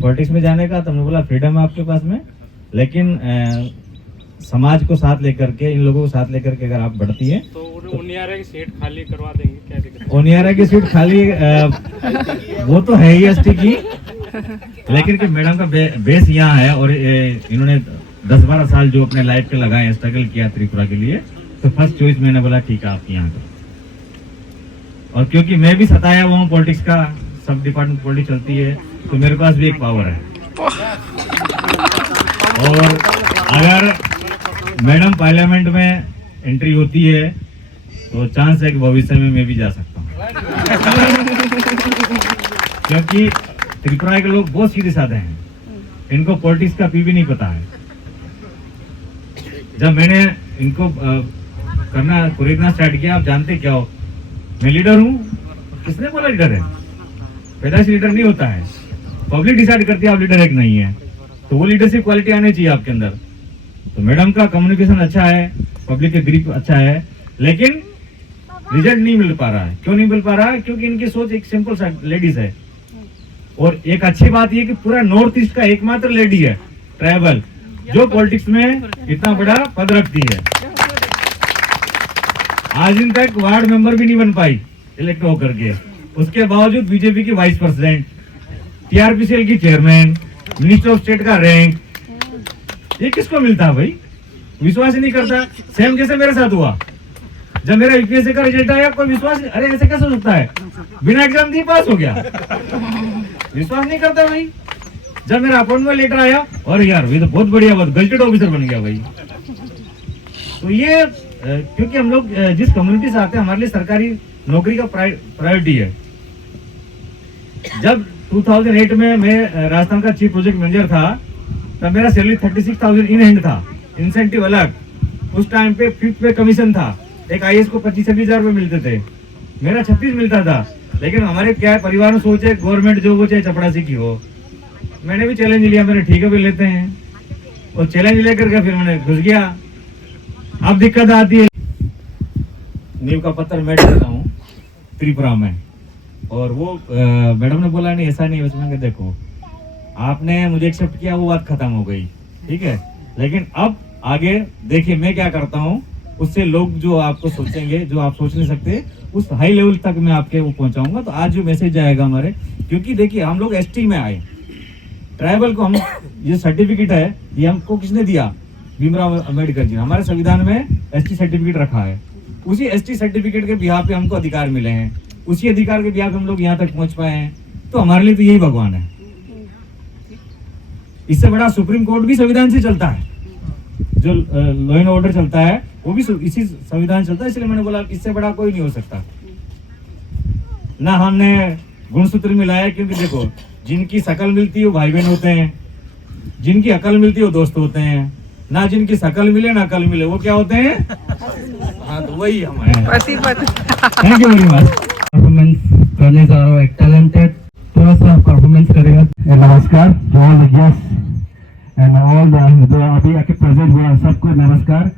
पॉलिटिक्स में जाने का, तो हमने बोला फ्रीडम है आपके पास में, लेकिन समाज को साथ लेकर के, इन लोगों को साथ लेकर के अगर आप बढ़ती है तो उनियारा की सीट खाली करवा देंगे, क्या दिक्कत? उनियारा की सीट खाली वो तो है ही ST की, लेकिन कि मैडम का बेस यहाँ है, और इन्होंने 10-12 साल जो अपने लाइफ के लगाए, स्ट्रगल किया त्रिपुरा के लिए, तो फर्स्ट चॉइस मैंने बोला ठीक है आप यहाँ का। और क्योंकि मैं भी सताया हुआ हूँ पॉलिटिक्स का, सब डिपार्टमेंट पॉलिटिक्स चलती है, तो मेरे पास भी एक पावर है। और अगर मैडम पार्लियामेंट में एंट्री होती है तो चांस है कि भविष्य में मैं भी जा सकता हूँ, क्योंकि त्रिपुरा के लोग बहुत सीधे साधे हैं, इनको पॉलिटिक्स का पी भी नहीं पता है। जब मैंने इनको करना खरीदना स्टार्ट किया, आप जानते क्या हो, मैं लीडर हूँ, किसने बोला लीडर है? पैदाइशी लीडर नहीं होता है, पब्लिक डिसाइड करती है आप लीडर है कि नहीं है। तो वो लीडरशिप क्वालिटी आनी चाहिए आपके अंदर। तो मैडम का कम्युनिकेशन अच्छा है, पब्लिक के ग्रिप अच्छा है, लेकिन रिजल्ट नहीं मिल पा रहा है। क्यों नहीं मिल पा रहा है? क्योंकि इनकी सोच एक सिंपल सा लेडीज है। और एक अच्छी बात ये कि पूरा नॉर्थ ईस्ट का एकमात्र लेडी है ट्राइबल जो पॉलिटिक्स में इतना बड़ा पद रखती है। आज दिन तक वार्ड मेंबर भी नहीं बन पाई इलेक्ट होकर के, उसके बावजूद बीजेपी की वाइस प्रेसिडेंट, TRPCL की चेयरमैन, मिनिस्टर ऑफ स्टेट का रैंक, ये किसको मिलता है भाई? विश्वास ही नहीं करता। सेम जैसे मेरे साथ हुआ, जब मेरा यूपीएससी का रिजल्ट आया, कोई विश्वास, अरे ऐसे कैसे हो सकता है, बिना एग्जाम दिए पास हो गया, विश्वास नहीं करता भाई। जब मेरा अपॉइंटमेंट लेटर आया, और यार ये तो बहुत बढ़िया बात, गजेटेड ऑफिसर बन गया भाई। तो ये क्योंकि हम लोग जिस कम्युनिटी से आते हैं, हमारे लिए सरकारी नौकरी का प्रायोरिटी है। जब 2008 में मैं राजस्थान का चीफ प्रोजेक्ट मैनेजर था, तब मेरा सैलरी 36,000 इन हैंड था, इंसेंटिव अलग। उस टाइम पे 5th पे कमीशन था, एक IAS को 25-26 हजार रुपए मिलते थे, मेरा 36 मिलता था। लेकिन हमारे क्या है, परिवार में सोचे गवर्नमेंट जो वो चाहे चपड़ासी की हो। मैंने भी चैलेंज लिया, मैंने ठीक है भी लेते हैं, और चैलेंज लेकर के फिर मैंने घुस गया। अब दिक्कत आती है, नींव का पत्थर मैं देता हूँ त्रिपुरा में, और वो मैडम ने बोला नहीं ऐसा नहीं, उसमें देखो आपने मुझे एक्सेप्ट किया, वो बात खत्म हो गई, ठीक है। लेकिन अब आगे देखिए मैं क्या करता हूँ, उससे लोग जो आपको सोचेंगे, जो आप सोच नहीं सकते, उस हाई लेवल तक मैं आपके वो पहुंचाऊंगा। तो आज जो मैसेज आएगा हमारे, क्योंकि देखिए हम लोग ST में आए, ट्राइबल को हम ये सर्टिफिकेट है, ये हमको किसने दिया? भीमराव अम्बेडकर जी ने। हमारे संविधान में ST सर्टिफिकेट रखा है, उसी ST सर्टिफिकेट के बिहाफ पे हमको अधिकार मिले हैं, उसी अधिकार के बिहाफ पे हम लोग यहाँ तक पहुंच पाए हैं। तो हमारे लिए तो यही भगवान है। इससे बड़ा सुप्रीम कोर्ट भी संविधान से चलता है, जो लॉ एंड ऑर्डर चलता है वो भी इसी संविधान चलता है। इसलिए मैंने बोला इससे बड़ा कोई नहीं हो सकता। ना हमने गुणसूत्र मिलाया, क्योंकि देखो जिनकी शकल मिलती है वो भाई बहन होते हैं, जिनकी अकल मिलती है वो दोस्त होते हैं, ना जिनकी शकल मिले ना अकल मिले वो क्या होते हैं? हाँ, तो वही हम हैं। Thank you very much. Performance करने जा रहा हूँ, एक टैलेंटेड थोड़ा सा परफॉर्मेंस करेगा। नमस्कार ऑल गेस्ट एंड ऑल जो अभी आके प्रेजेंट हुआ सबको नमस्कार।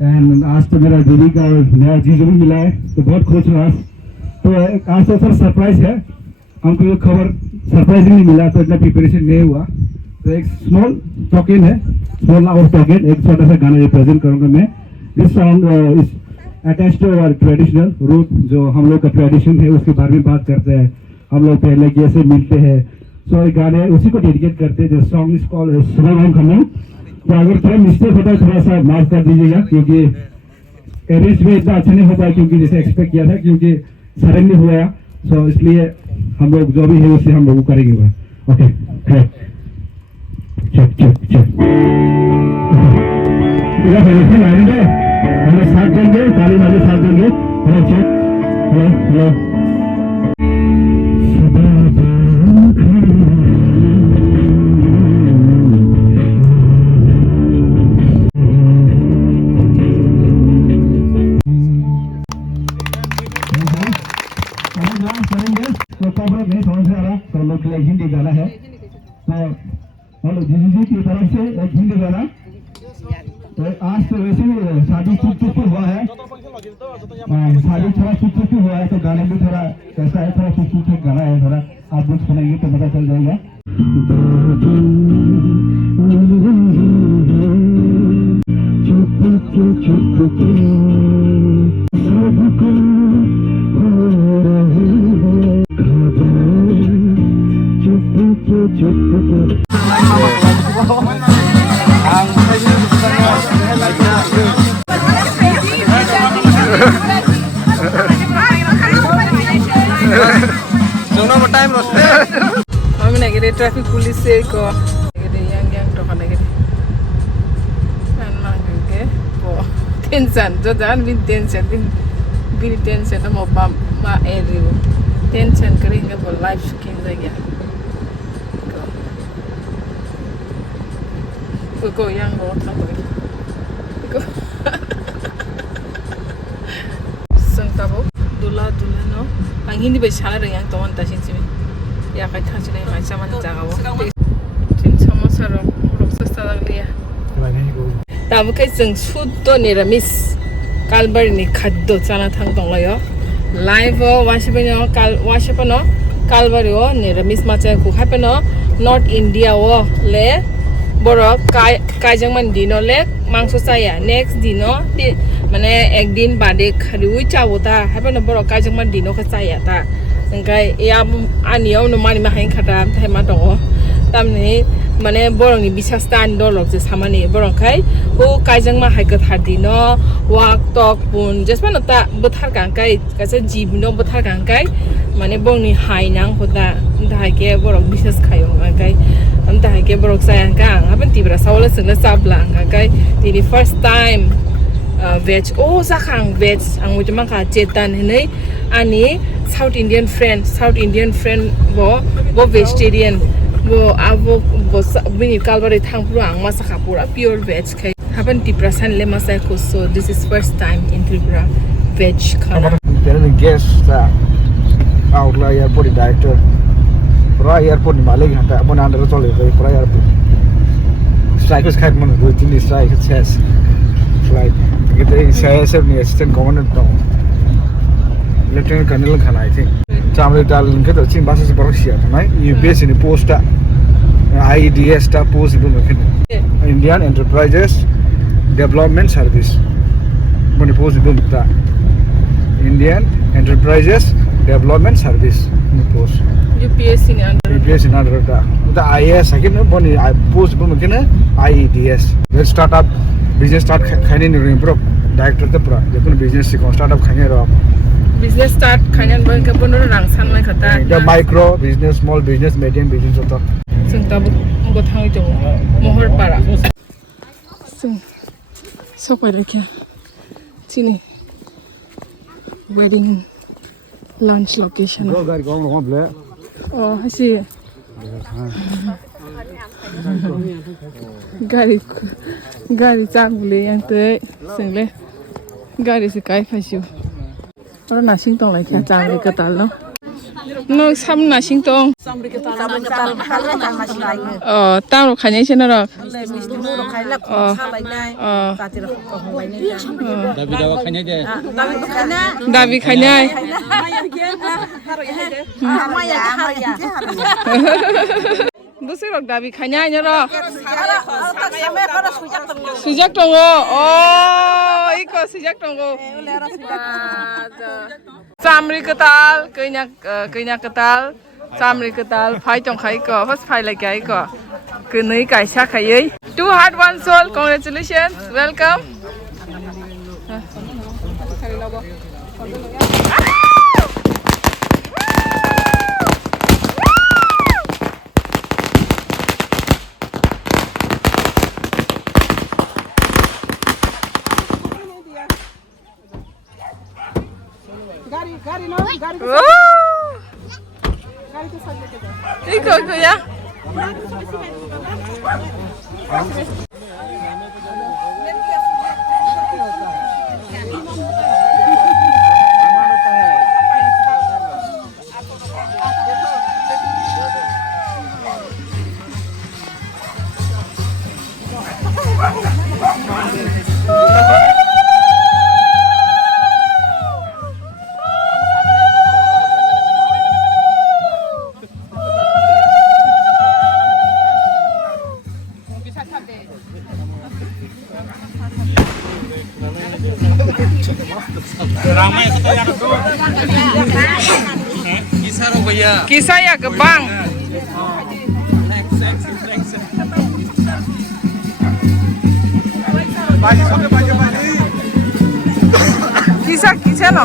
एंड आज तो मेरा दीदी का नया जीजू भी मिला है, तो बहुत खुश हूँ आज। तो आज तो सर सरप्राइज है, हमको ये खबर सरप्राइजिंगली मिला, तो इतना प्रिपरेशन नहीं हुआ। तो एक स्मॉल टोकन है, स्मॉल आवर टोकन, एक छोटा सा गाना रिप्रेजेंट करूंगा मैं। This song is attached to our traditional root, जो हम लोग का ट्रेडिशन है उसके बारे में बात करते हैं। हम लोग पहले कैसे मिलते हैं, सो ये गाने उसी को डेडिकेट करते हैं। जो सॉन्ग इज कॉल्ड सुबह होम कमिंग। तो अगर थोड़ा मिस्टेक होता है थोड़ा सा माफ कर दीजिएगा, क्योंकि अरेंज में इतना अच्छा नहीं होता क्योंकि जैसे एक्सपेक्ट किया था, क्योंकि सडनली हुआ, सो इसलिए हम लोग जो भी है उसे हम लोग करेंगे। ओके, चेक चेक चेक, हम लोग साथ देंगे, ताली वाले साथ देंगे। Hello check, hello hello. नहीं समझ में आ रहा तो लोग के लिए हिंदी गाना है, तो जी की तरफ से एक हिंदी गाना। तो आज तो वैसे भी शादी चुप हुआ है, शादी थोड़ा चुप हुआ है, तो गाने भी थोड़ा कैसा है, थोड़ा चुप गाना है, थोड़ा आप लोग सुनेंगे तो पता चल जाएगा। traffic police ko yang to kana gede kan mangi ko tension jo jan bin tension mo ba ma eri tension करेंगे वो लाइफ स्किन जाएगा को yang lo था को sentabo dula no ang hindi ba sala ring yang tawon ta sin simi ya kai thang chine mai saman jaga wo tin samosa ro roksa sala liya tabu kai jeng sud to niramis kalbar ni khaddo chana thang tong layo live washipano kalbari o niramis macha ku hapeno north india o le boro kai jangman dino le mangso saya next dino mane ekdin bade khariui chawota hapeno boro kai jangman dino kha saya ta engkai ya aniau no mani ma hain khata thema to tamni mane borong ni bisastan dolok je samani borong khai o kai jangma hai ka thar dino wak tok pun jesman ta bothar kang kai kaisa jibno bothar kang kai mane bong ni hai nang hoda dai ke borok bisas khayo kai amta hai ke borok sayang kang aban tibra sawla singla sabla kai the first time veg o sakhang veg ang ujma ka chetan nei ani south indian friend bo vegetarian bo avo bo bini kalbari thangpuru ang ma sakha pura pure veg khai haban tiprasan le masai ko so this is first time in Tripura veg khana there is a guest outla airport director pura airport ni malik hata abon under chole pura airport strikers khat mon within strike has flight kita saya ni assistant commandant to lieutenant colonel khana I think chamle dal ke to chin basa se baro sia thanai you base in post IEDS ta post bu makin Indian Enterprises Development Service boni post bu ta Indian Enterprises Development Service ni post UPSC ni under ta uta IAS sakin boni post bu makin IEDS startup business start khane ni improve director ta pura jekun business sikon startup khane ro business start khanyan ban ka bonor rang san mai khata the micro business small business medium business to sing tabu go thang to mohor para sing so koi rakya chini wedding lunch location Go गाड़ी को हम ले oh hasi gari chambule yang te single gari se kai phasiu ora nasing tong lai kya chang le katal no no sam nasing tong tang ro khanye chen ro dabi khanye Busi rok dabi khanya nya ro sujak tongo oh iko sujak tongo samri ketal kenya ketal samri ketal phai tong khai ko first phai lai kai ko kenei kai sa khai two heart one soul congratulations welcome Iko ya. Kisah ya gebang. Kisah no.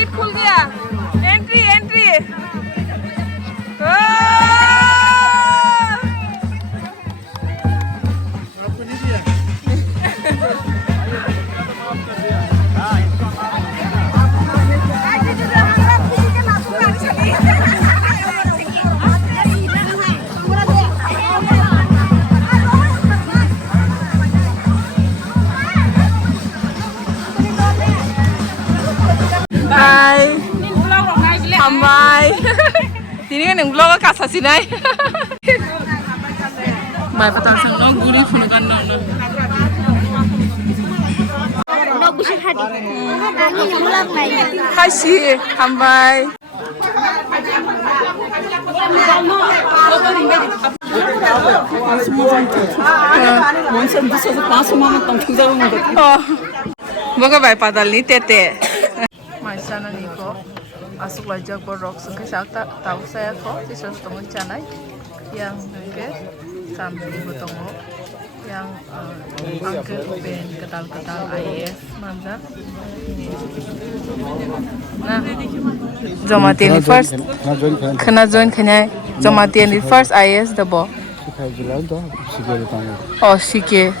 Gate खुल गया entry entry Bye. Tini kan yang vlog ka sasi nai. Mai patang sang nong guri phun kan nong. Kashi, hambai. 원천 부서서 바수만 동 투자하는 거. Baga bai padal ni tete. Mai sana ni ko. Asuk lajak borok sungke sakta tahu saya ko sisa setengah canai yang ke sambil bertemu yang angke ben ketal-ketal IAS manja. Nah, Jomatian first. Kena join kena Jomatian first IAS dabo. Oh sike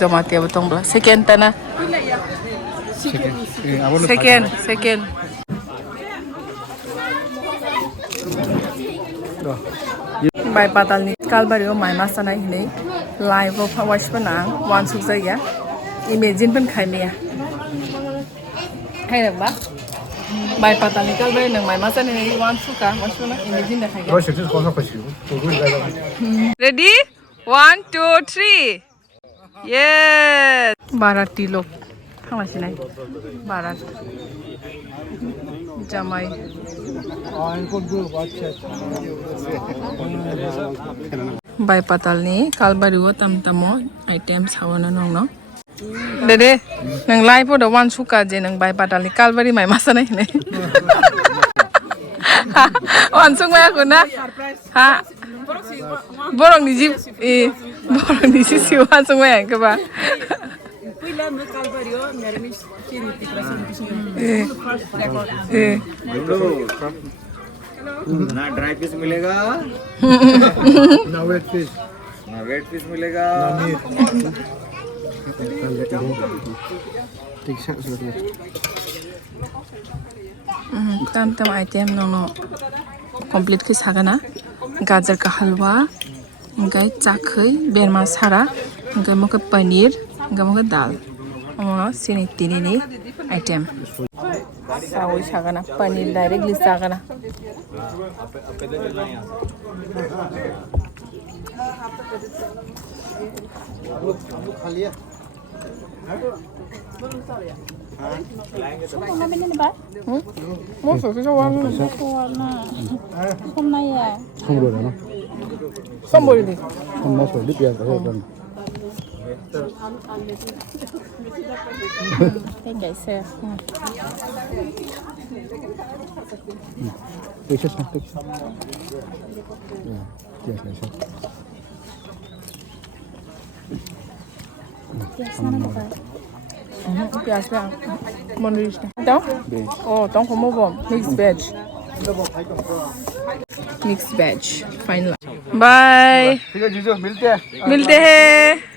Jomatian betong bla. Second tanah. Second. Bai patal ni kalbario mai masana hine live of wash panang wan suksa ya imagine pen khai me ya hai ba bai patal ni kalbario nang mai masana ni wan suka wash panang imagine da khai ready 1 2 3 yes barati lok thangla sinai barat jamai bai patal ni kalbariwo tamtamo items hawana nongno dede nang live po da wan suka je nang bai patal ni kalbari mai masana ne wan sung ma ko na ha borong ni ji borong ni si wan sung ma ka ba Pila no Calvario, Neramis Chini Tikrasan Bishiyo. ना dry piece मिलेगा ना wait piece मिलेगा तम item नोनो complete के सागना गाजर का हलवा गाय चाखै बेरमा सारा गाय मके पनीर गाय मके दाल अमनो सिनि तिनि आइटम सावै सागना पनीर डायरेक्टली सागना Pias lang. Monrish na. Ito? Oh, itong kumubom. Mixed veg. Mixed veg. Fine lang. Bye. ठीक है जीजू मिलते हैं मिलते हैं.